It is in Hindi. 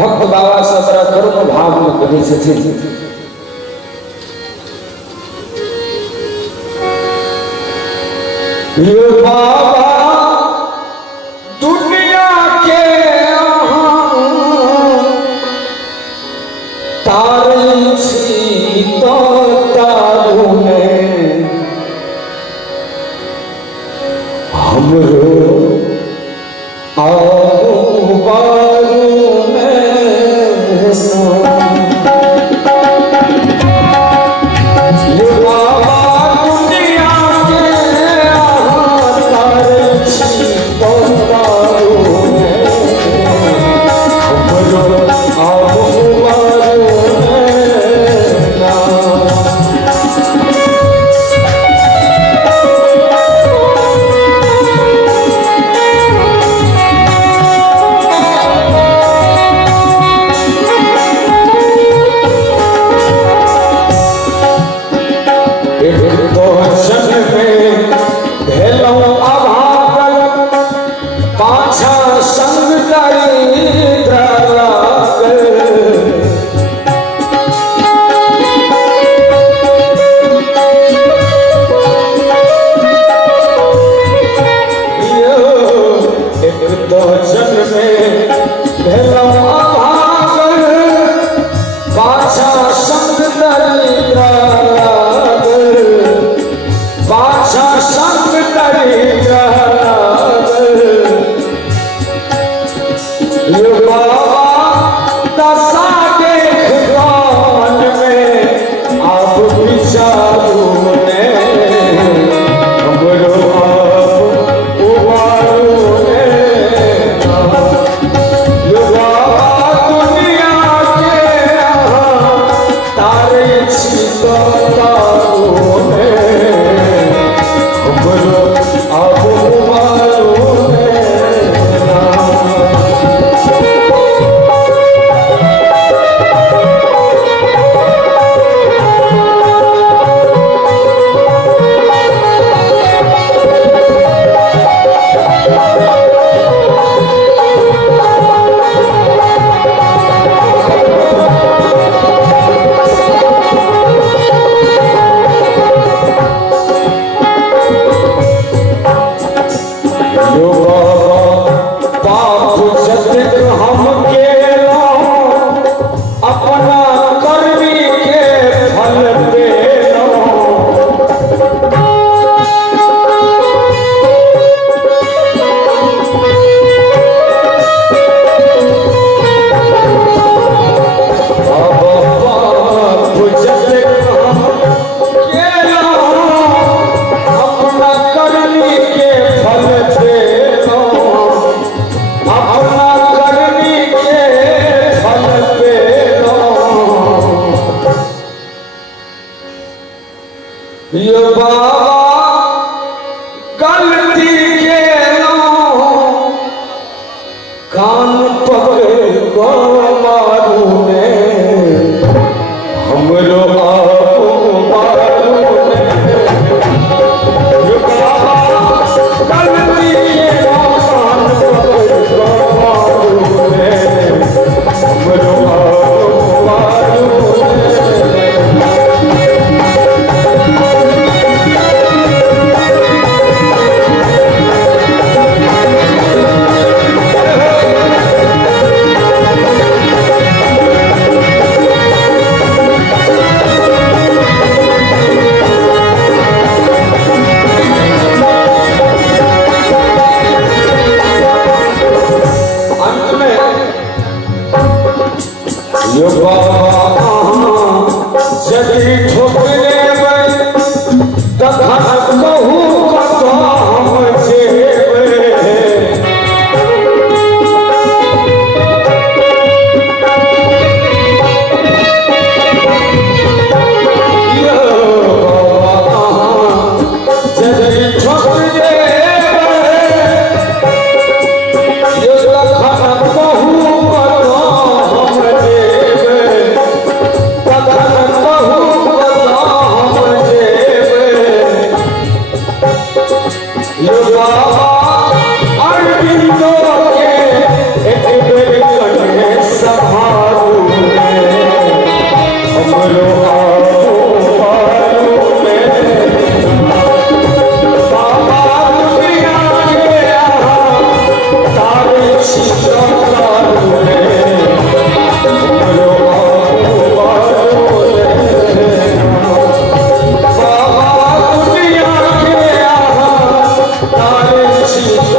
भक्त बाबा सतरा करुण भाव में कहे छथिन ये बाबा दुनिया के तारी छी तो तारू में हमरो आबू बारू में ये बाबा दुनिया के तारी छी तो तारू में हमरो आबू बारू ये बाबा गलती के कान पकड़ को मारू ने हमरो आपको मारू ने ये बाबा गलती के कान पकड़ को मारू ने हमरो आपको मारू ने Thank you.